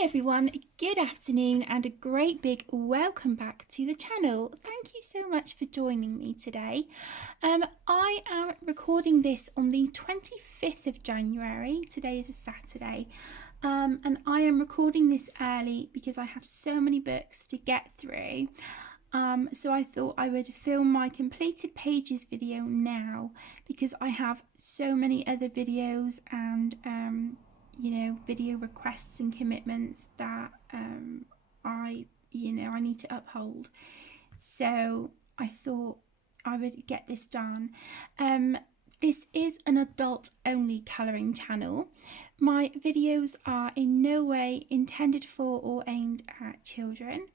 Hi everyone, good afternoon and a great big welcome back to the channel. Thank you so much for joining me today. I am recording this on the 25th of January. Today is a Saturday. And I am recording this early because I have so many books to get through. So I thought I would film my completed pages video now because I have so many other videos and video requests and commitments that I need to uphold. So I thought I would get this done. This is an adult only colouring channel. My videos are in no way intended for or aimed at children.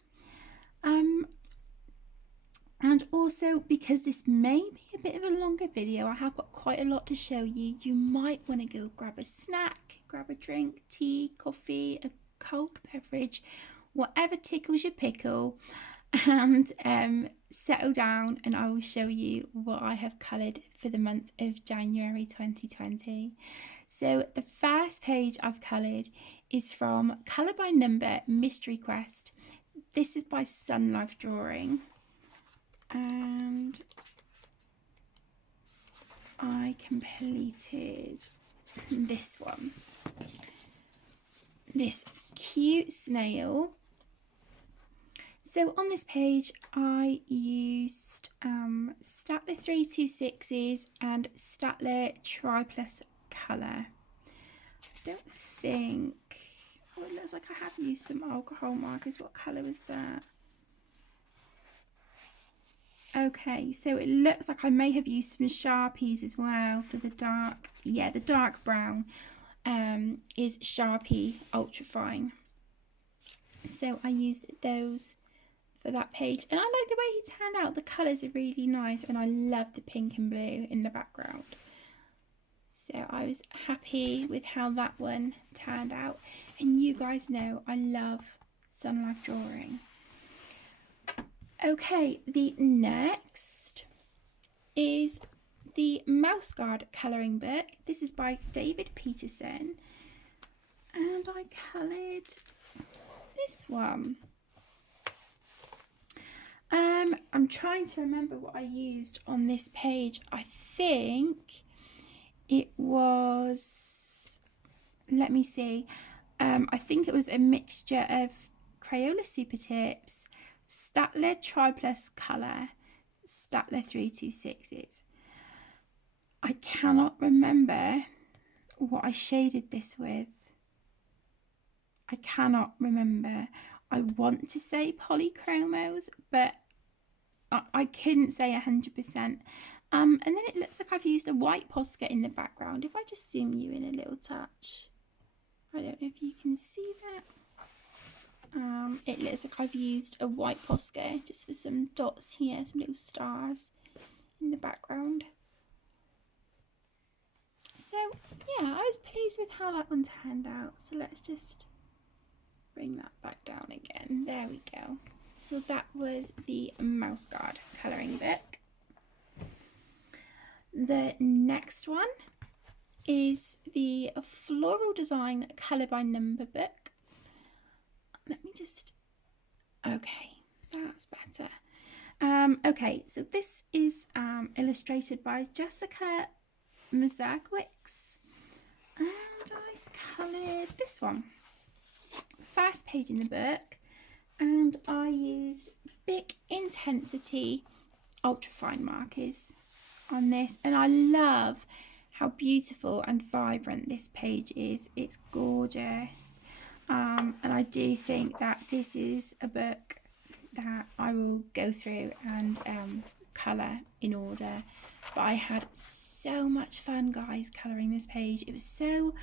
And also, because this may be a bit of a longer video, I have got quite a lot to show you. You might want to go grab a snack, grab a drink, tea, coffee, a cold beverage, whatever tickles your pickle, and settle down and I will show you what I have coloured for the month of January 2020. So the first page I've coloured is from Colour by Number Mystery Quest. This is by Sun Life Drawing. And I completed this one. This cute snail. So on this page I used Staedtler 326s and Staedtler Tri-Plus Colour. I don't think... Oh, it looks like I have used some alcohol markers. What colour was that? Okay, so it looks like I may have used some Sharpies as well for the dark. Yeah, the dark brown is Sharpie Ultra Fine. So I used those for that page. And I like the way he turned out. The colours are really nice and I love the pink and blue in the background. So I was happy with how that one turned out. And you guys know I love Sun Life Drawing. Okay, the next is the Mouthguard colouring book. This is by David Peterson. And I coloured this one. I'm trying to remember what I used on this page. I think it was, let me see. I think it was a mixture of Crayola Super Tips, Staedtler Tri-Plus Colour, Staedtler 326s. I cannot remember what I shaded this with. I cannot remember. I want to say polychromos, but I couldn't say 100%. And then it looks like I've used a white Posca in the background. If I just zoom you in a little touch. I don't know if you can see that. It looks like I've used a white Posca just for some dots here, some little stars in the background. So yeah, I was pleased with how that one turned out. So let's just bring that back down again. There we go. So that was the Mouthguard colouring book. The next one is the Floral Design Colour by Number book. Let me just... Okay, that's better. Okay, so this is illustrated by Jessica Mosaic. And I coloured this one. First page in the book. And I used Big Intensity Ultrafine markers on this. And I love how beautiful and vibrant this page is. It's gorgeous. And I do think that this is a book that I will go through and colour in order. But I had so much fun, guys, colouring this page. It was so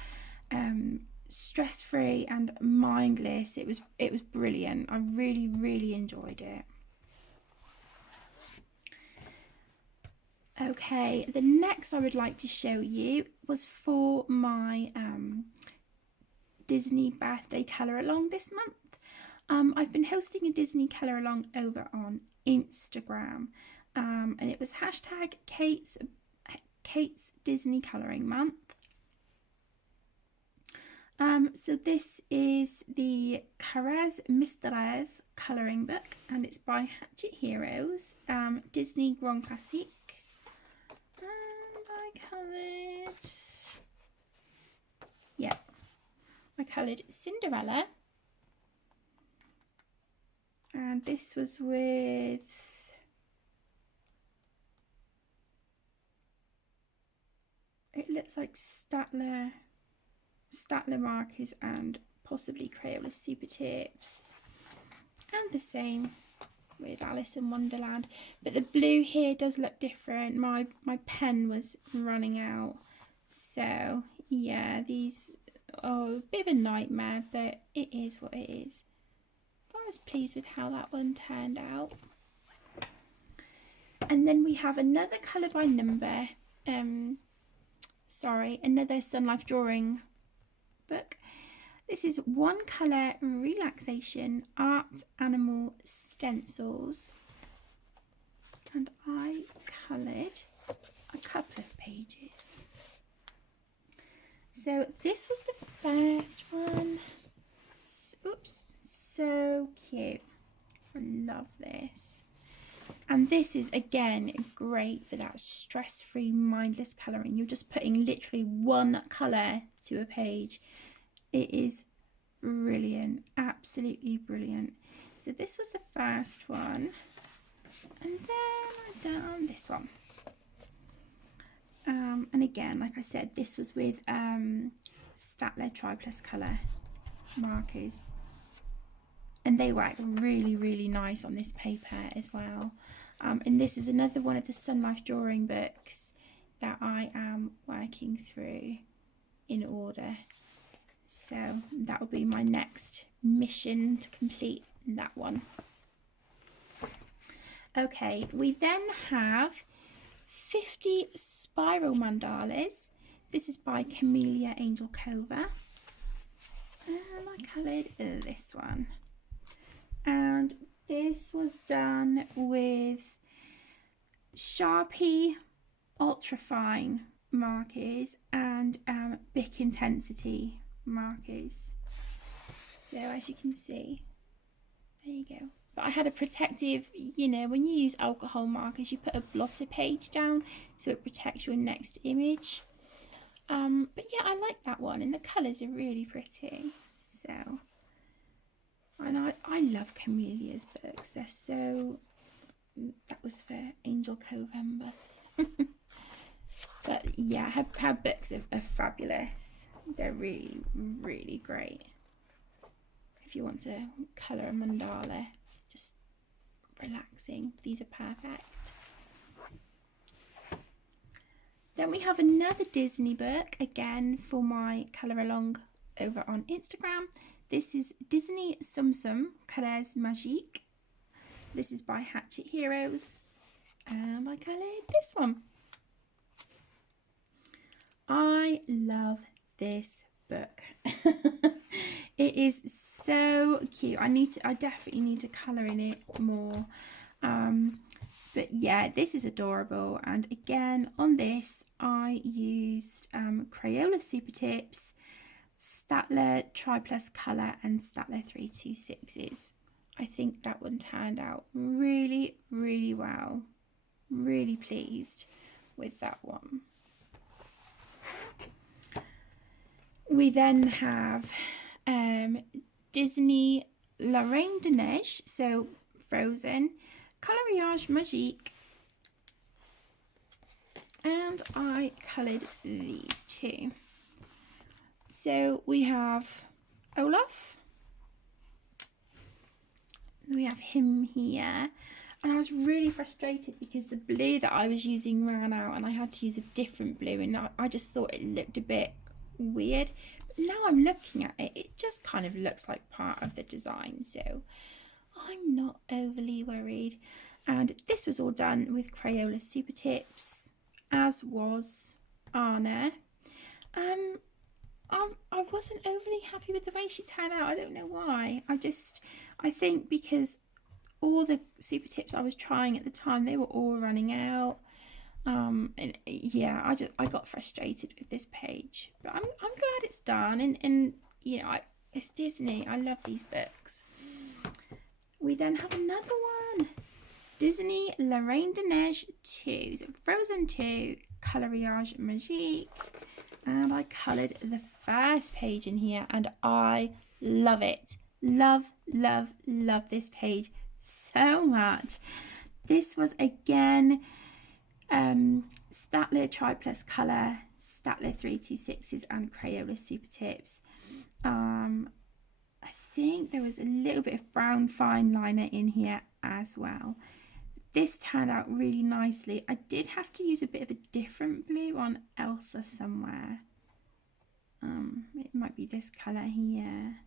stress-free and mindless. It was brilliant. I really enjoyed it. Okay, the next I would like to show you was for my Disney birthday colour along this month. I've been hosting a Disney colour along over on Instagram, and it was hashtag Kate's Disney Colouring Month. So this is the Karez Magic colouring book, and it's by Hatchet Heroes, Disney Grand Classique. And I coloured Cinderella. And this was with it looks like Statler markers and possibly Crayola Super Tips, and the same with Alice in Wonderland, but the blue here does look different. My pen was running out, so yeah, these are a bit of a nightmare, but it is what it is. I was pleased with how that one turned out. And then we have another colour by number, another Sun Life drawing book. This is One Colour Relaxation Art Animal Stencils, and I coloured a couple of pages. So this was the first one. Oops, so cute. I love this. And this is again great for that stress-free, mindless colouring. You're just putting literally one colour to a page. It is brilliant, absolutely brilliant. So this was the first one, and then I've done this one. And again, like I said, this was with Statler Tri-Plus Colour markers, and they work really, really nice on this paper as well. And this is another one of the Sun Life drawing books that I am working through in order. So that will be my next mission to complete that one. Okay, we then have 50 Spiral Mandalas. This is by Camellia Angel Cova. And I coloured this one. And this was done with Sharpie Ultrafine markers and Bic Intensity markers. So as you can see, there you go. But I had a protective, you know, when you use alcohol markers, you put a blotter page down so it protects your next image. But yeah, I like that one, and the colours are really pretty. So, and I love Camelia's books. They're so, that was for Angel Covember. But yeah, her books are fabulous. They're really, really great. If you want to colour a mandala, just relaxing, these are perfect. Then we have another Disney book, again for my colour along over on Instagram. This is Disney Tsum Tsum Karez Magic. This is by Hatchet Heroes, and I coloured this one. I love this book. It is so cute. I definitely need to colour in it more. But yeah, this is adorable. And again, on this, I used Crayola Super Tips, Statler Tri-Plus Colour, and Statler 326s. I think that one turned out really, really well. Really pleased with that one. We then have Disney La Reine de Neige, so Frozen, Coloriage Magique, and I coloured these two. So we have Olaf, we have him here, and I was really frustrated because the blue that I was using ran out and I had to use a different blue, and I just thought it looked a bit weird. But now I'm looking at it, it just kind of looks like part of the design, so I'm not overly worried. And this was all done with Crayola Super Tips, as was Anna. I wasn't overly happy with the way she turned out. I don't know why. I think because all the Super Tips I was trying at the time, they were all running out. And yeah, I got frustrated with this page, but I'm glad it's done, and you know, it's Disney. I love these books. We then have another one. Disney La Reine de Neige 2. So Frozen 2, Karez Magic. And I coloured the first page in here and I love it. Love, love, love this page so much. This was again Staedtler Tri Plus Colour, Staedtler 326s and Crayola Super Tips. I think there was a little bit of brown fine liner in here as well. This turned out really nicely. I did have to use a bit of a different blue on Elsa somewhere. It might be this colour here.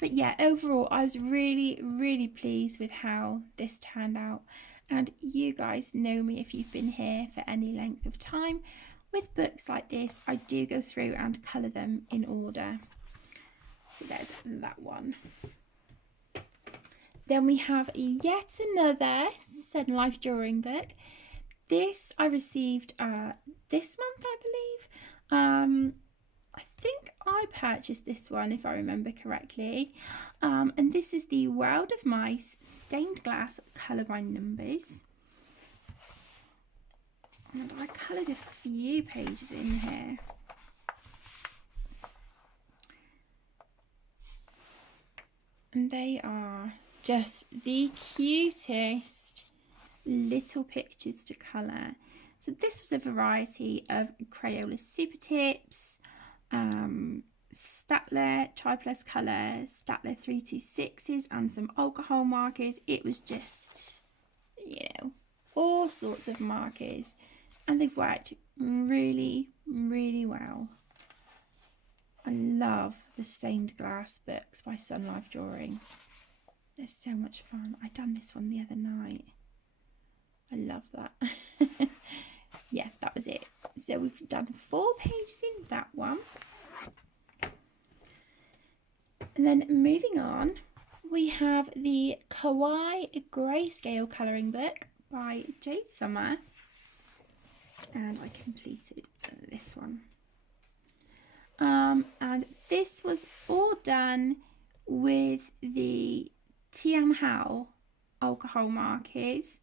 But yeah, overall I was really, really pleased with how this turned out. And you guys know me if you've been here for any length of time. With books like this, I do go through and colour them in order. So there's that one. Then we have yet another Sun Life drawing book. This I received this month, I believe. I think I purchased this one if I remember correctly. And this is the World of Mice Stained Glass Colour by Numbers. And I coloured a few pages in here. And they are just the cutest little pictures to colour. So this was a variety of Crayola Super Tips, Staedtler Tri Plus Colour, Staedtler 326s and some alcohol markers. It was just, you know, all sorts of markers, and they've worked really, really well. I love the stained glass books by Sun Life Drawing. They're so much fun. I done this one the other night. I love that. Yeah, that was it. So we've done 4 pages in that one. And then moving on, we have the Kawaii Grayscale colouring book by Jade Summer. And I completed this one. And this was all done with the Tian Hao alcohol markers.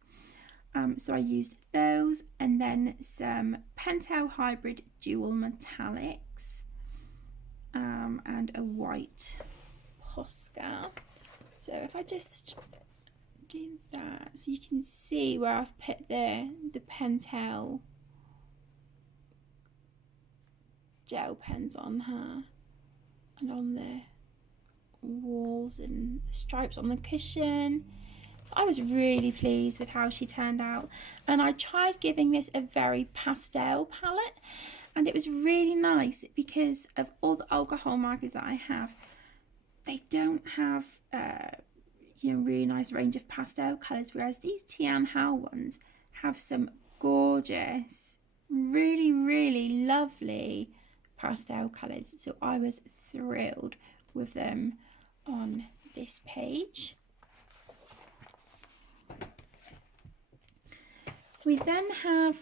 So I used those and then some Pentel Hybrid Dual Metallics and a white Posca. So if I just do that, so you can see where I've put the Pentel gel pens on her and on the walls and the stripes on the cushion. I was really pleased with how she turned out, and I tried giving this a very pastel palette, and it was really nice because of all the alcohol markers that I have. They don't have really nice range of pastel colours, whereas these Tian Hao ones have some gorgeous, really, really lovely pastel colours. So I was thrilled with them on this page. We then have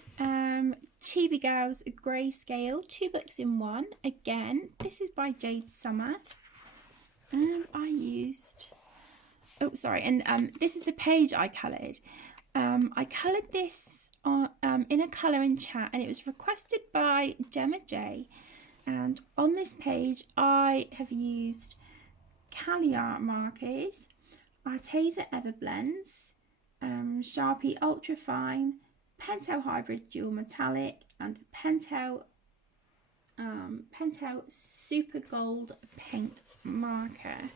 Chibi Girls Grayscale, 2 books in 1. Again, this is by Jade Summer. And I used... Oh, sorry. And this is the page I coloured. I coloured this in a colour and chat, and it was requested by Gemma J. And on this page, I have used Cali Art markers, Arteza Everblends, Sharpie Ultra Fine, Pentel Hybrid Dual Metallic, and Pentel Super Gold Paint Marker.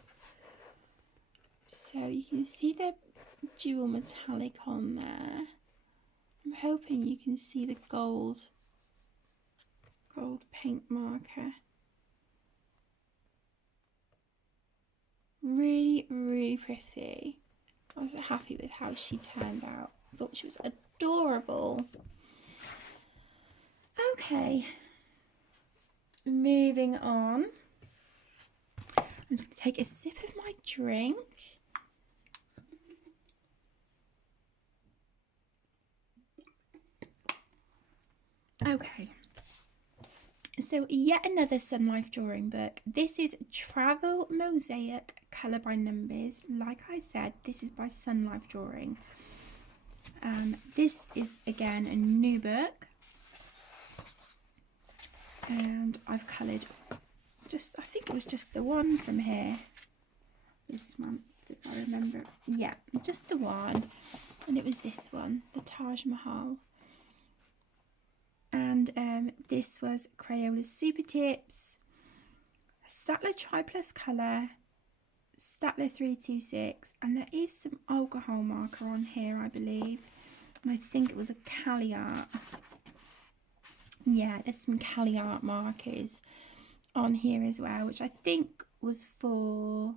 So you can see the dual metallic on there. I'm hoping you can see the gold paint marker. Really, really pretty. I was happy with how she turned out. I thought she was adorable. Okay, moving on. I'm just going to take a sip of my drink. Okay, So yet another Sun Life drawing book. This is Travel Mosaic Colour by Numbers. Like I said, this is by Sun Life Drawing. This is again a new book, and I've coloured I think it was just the one from here this month, if I remember. Yeah, just the one, and it was this one, the Taj Mahal. And this was Crayola Super Tips, Statler Tri Plus Colour, Statler 326, and there is some alcohol marker on here, I believe. And I think it was a Cali Art. Yeah, there's some Cali Art markers on here as well, which I think was for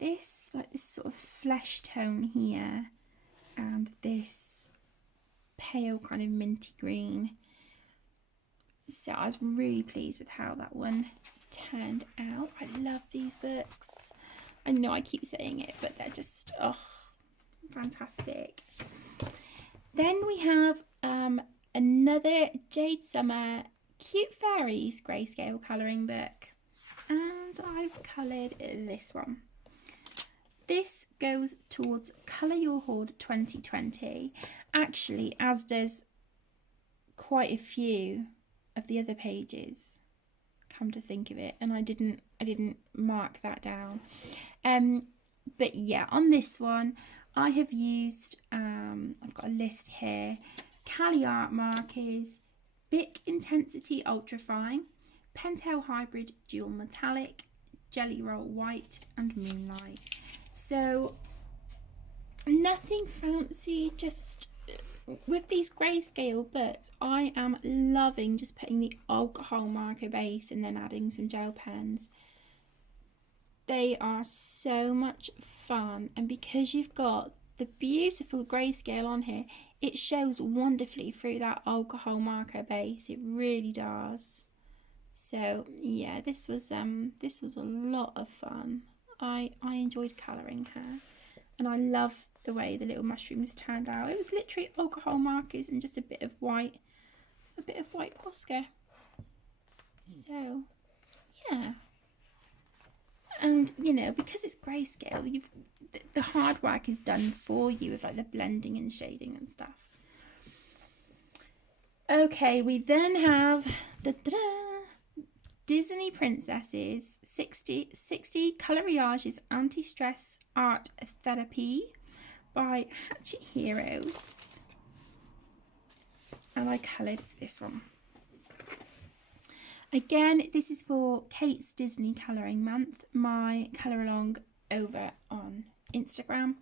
this, like this sort of flesh tone here, and this pale kind of minty green. So I was really pleased with how that one turned out. I love these books. I know I keep saying it, but they're just, oh, fantastic. Then we have another Jade Summer Cute Fairies grayscale colouring book, and I've coloured this one. This goes towards Colour Your Hoard 2020, actually, as does quite a few of the other pages, come to think of it, and I didn't mark that down. But yeah, on this one I have used I've got a list here: Cali Art markers, Bic Intensity Ultrafine, Pentel Hybrid Dual Metallic, Jelly Roll White, and Moonlight. So nothing fancy, just with these grayscale books, I am loving just putting the alcohol marker base and then adding some gel pens. They are so much fun, and because you've got the beautiful grayscale on here, it shows wonderfully through that alcohol marker base. It really does. So yeah, this was a lot of fun. I enjoyed colouring her, and I love the way the little mushrooms turned out. It was literally alcohol markers and just a bit of white Posca. So yeah, and you know, because it's grayscale, the hard work is done for you with like the blending and shading and stuff. Okay, we then have Disney Princesses 60 Coloriages Anti-Stress Art Therapy by Hatchet Heroes, and I coloured this one. Again, this is for Kate's Disney Colouring Month, my colour along over on Instagram.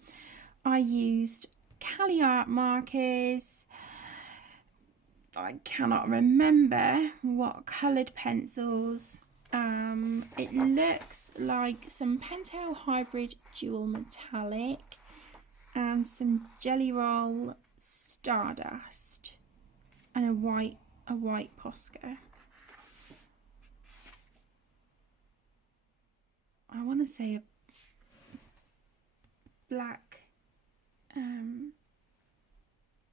I used Cali Art markers. I cannot remember what coloured pencils. It looks like some Pentel Hybrid Dual Metallic and some Jelly Roll Stardust and a white Posca. I want to say a black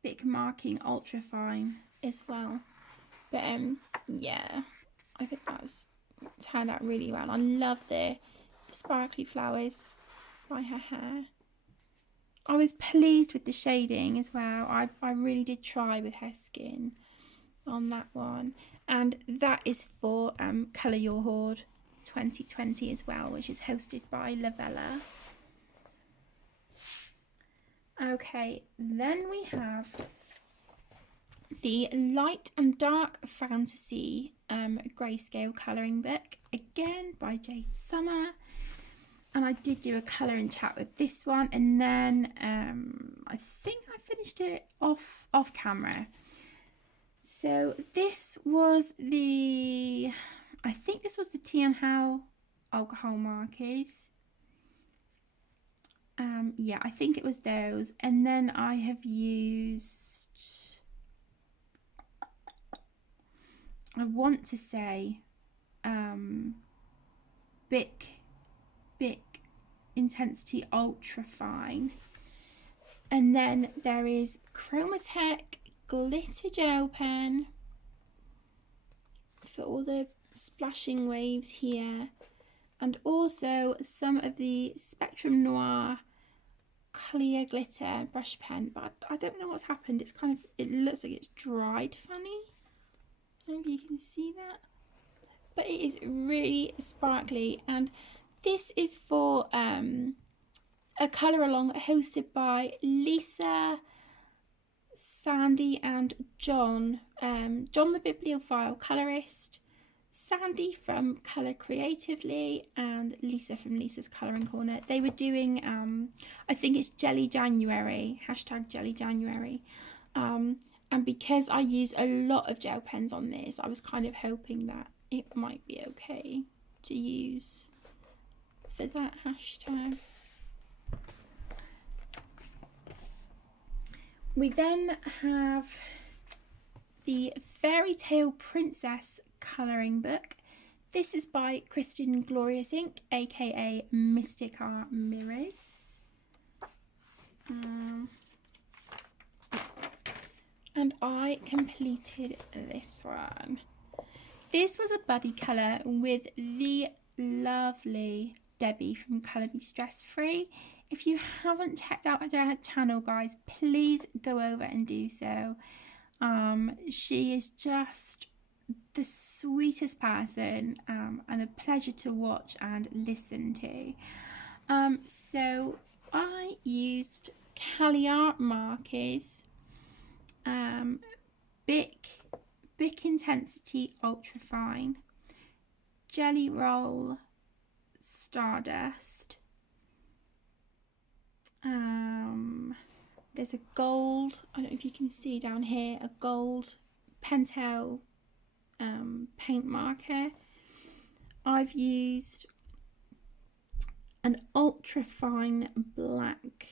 Bic marking ultra fine as well, but yeah, I think that's turned out really well. I love the sparkly flowers by her hair. I was pleased with the shading as well. I really did try with her skin on that one, and that is for Colour Your Hoard 2020 as well, which is hosted by Lavella. Okay, then we have the Light and Dark Fantasy grayscale colouring book, again by Jade Summer, and I did do a colour and chat with this one, and then I think I finished it off camera. So this was I think this was the Tian Hao alcohol markers. Yeah, I think it was those, and then I have used, I want to say Bic Intensity Ultra Fine, and then there is Chromatech Glitter Gel Pen, for all the splashing waves here, and also some of the Spectrum Noir clear glitter brush pen, but I don't know what's happened. It's kind of, it looks like it's dried funny. I don't know if you can see that, but it is really sparkly, and this is for a colour along hosted by Lisa, Sandy and John. John the Bibliophile colorist, Sandy from Colour Creatively, and Lisa from Lisa's Colouring Corner. They were doing, I think it's Jelly January, hashtag Jelly January. And because I use a lot of gel pens on this, I was kind of hoping that it might be okay to use for that hashtag. We then have the Fairy Tale Princess colouring book. This is by Kristen Glorious Ink, aka Mystic Art Mirrors. And I completed this one. This was a buddy colour with the lovely Debbie from Colour Me Stress Free. If you haven't checked out her channel, guys, please go over and do so. She is just the sweetest person, and a pleasure to watch and listen to. So I used Cali Art markers, Bic Intensity Ultra Fine, Jelly Roll Stardust. There's a gold, I don't know if you can see down here, a gold Pentel paint marker. I've used an ultra fine black,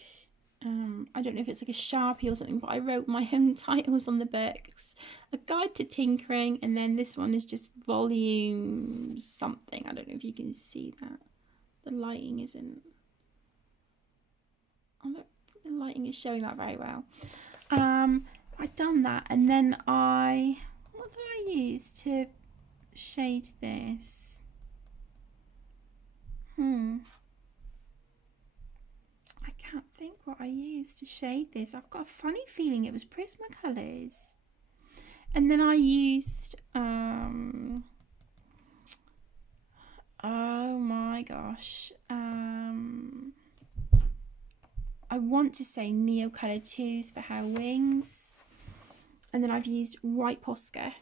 I don't know if it's like a Sharpie or something, but I wrote my own titles on the books. A Guide to Tinkering, and then this one is just volume something. I don't know if you can see that. The lighting isn't, I don't think the lighting is showing that very well. I've done that, and then what did I use to shade this? I can't think what I used to shade this. I've got a funny feeling it was Prismacolors. And then I used, oh my gosh, I want to say Neocolor 2s for her wings. And then I've used White Posca.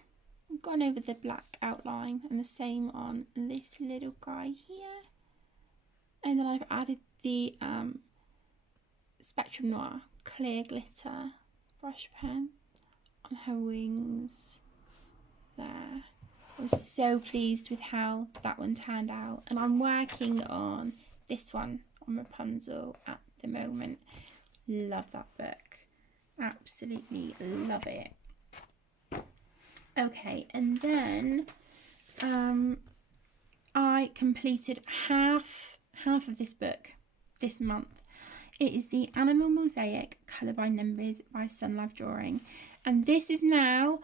I've gone over the black outline, and the same on this little guy here. And then I've added the Spectrum Noir clear glitter brush pen on her wings there. I was so pleased with how that one turned out, and I'm working on this one on Rapunzel at the moment. Love that book, absolutely love it. Okay, and then I completed half of this book this month. It is the Animal Mosaic Colour by Numbers by Sun Life Drawing, and this is now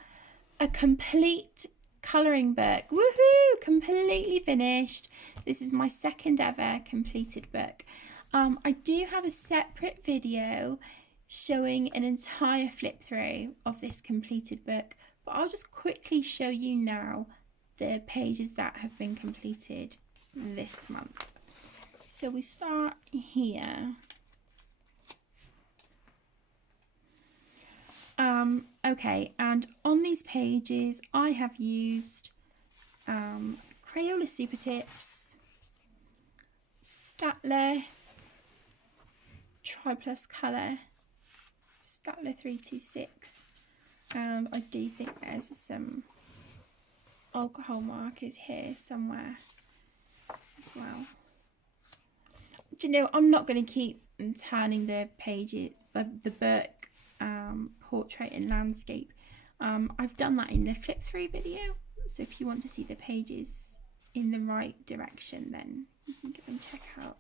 a complete colouring book. Woohoo! Completely finished. This is my second ever completed book. I do have a separate video showing an entire flip through of this completed book, but I'll just quickly show you now the pages that have been completed this month. So we start here. Okay, and on these pages I have used Crayola Super Tips, Staedtler Triplus Colour, Staedtler 326, and I do think there's some alcohol markers here somewhere as well. Do you know, I'm not going to keep turning the pages, the book portrait and landscape. I've done that in the flip through video, so if you want to see the pages in the right direction, then you can go and check out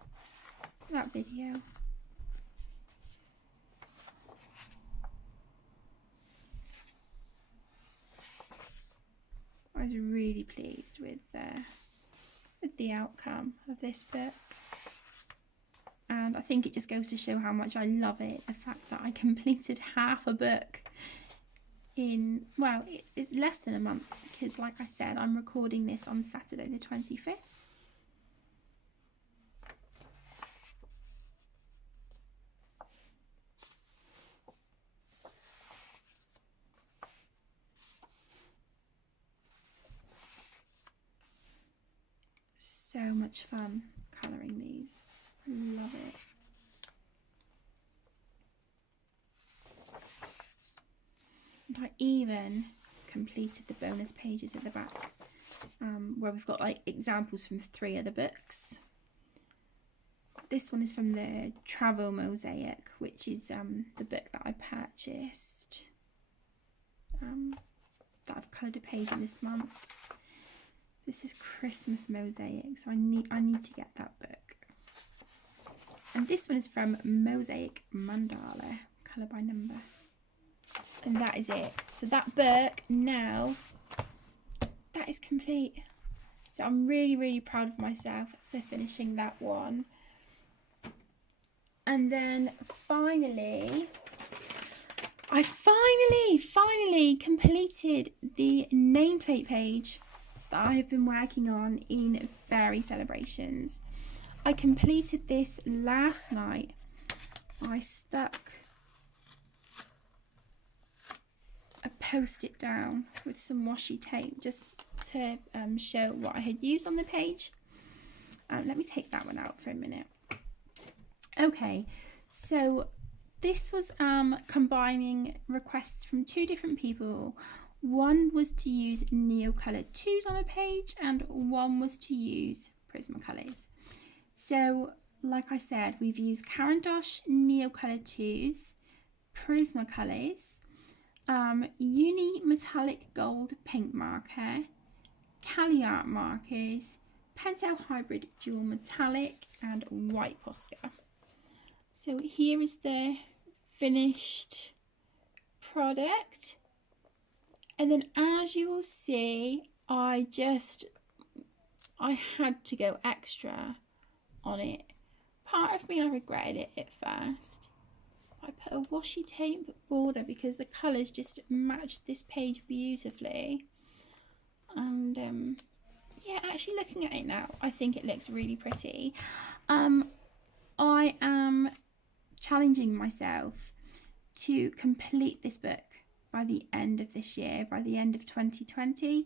that video. I was really pleased with the outcome of this book. And I think it just goes to show how much I love it. The fact that I completed half a book in, well, it's less than a month, because like I said, I'm recording this on Saturday the 25th. So much fun colouring these. I love it. And I even completed the bonus pages at the back, where we've got like examples from 3 other books. This one is from the Travel Mosaic, which is the book that I purchased, that I've coloured a page in this month. This is Christmas Mosaic, so I need to get that book. And this one is from Mosaic Mandala, colour by number. And that is it. So that book now, that is complete. So I'm really, really proud of myself for finishing that one. And then finally, I finally completed the nameplate page that I have been working on in Fairy Celebrations. I completed this last night. I stuck a post-it down with some washi tape just to show what I had used on the page. Let me take that one out for a minute. Okay, so this was combining requests from 2 different people. One was to use Neocolor 2s on a page, and one was to use Prismacolors. So, like I said, we've used Caran d'Ache Neocolor 2s, Prismacolors, Uni Metallic Gold Paint Marker, Cali Art Markers, Pentel Hybrid Dual Metallic, and White Posca. So here is the finished product. And then as you will see, I had to go extra on it. Part of me, I regretted it at first. I put a washi tape border because the colours just matched this page beautifully. And yeah, actually looking at it now, I think it looks really pretty. I am challenging myself to complete this book by the end of this year, by the end of 2020.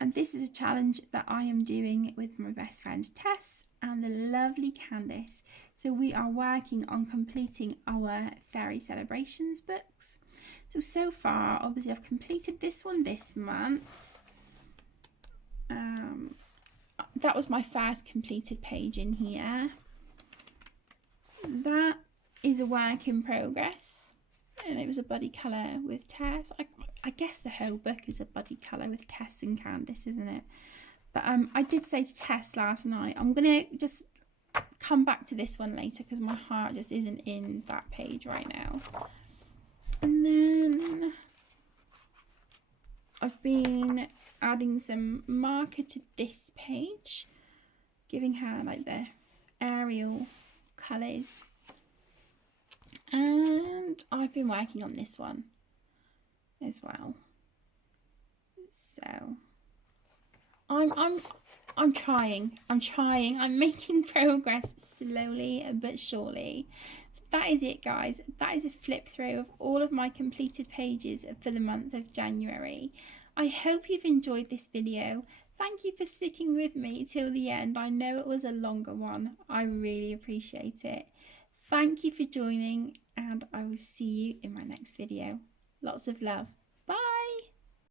And this is a challenge that I am doing with my best friend Tess and the lovely Candice. So we are working on completing our Fairy Celebrations books. So far, obviously I've completed this one this month. That was my first completed page in here. That is a work in progress, and it was a buddy colour with Tess. I guess the whole book is a buddy colour with Tess and Candice, isn't it? But I did say to Tess last night, I'm going to just come back to this one later because my heart just isn't in that page right now. And then I've been adding some marker to this page, giving her like the Arial colours. And I've been working on this one as well. So I'm trying. I'm making progress slowly but surely. So that is it, guys. That is a flip through of all of my completed pages for the month of January. I hope you've enjoyed this video. Thank you for sticking with me till the end. I know it was a longer one. I really appreciate it. Thank you for joining, and I will see you in my next video. Lots of love.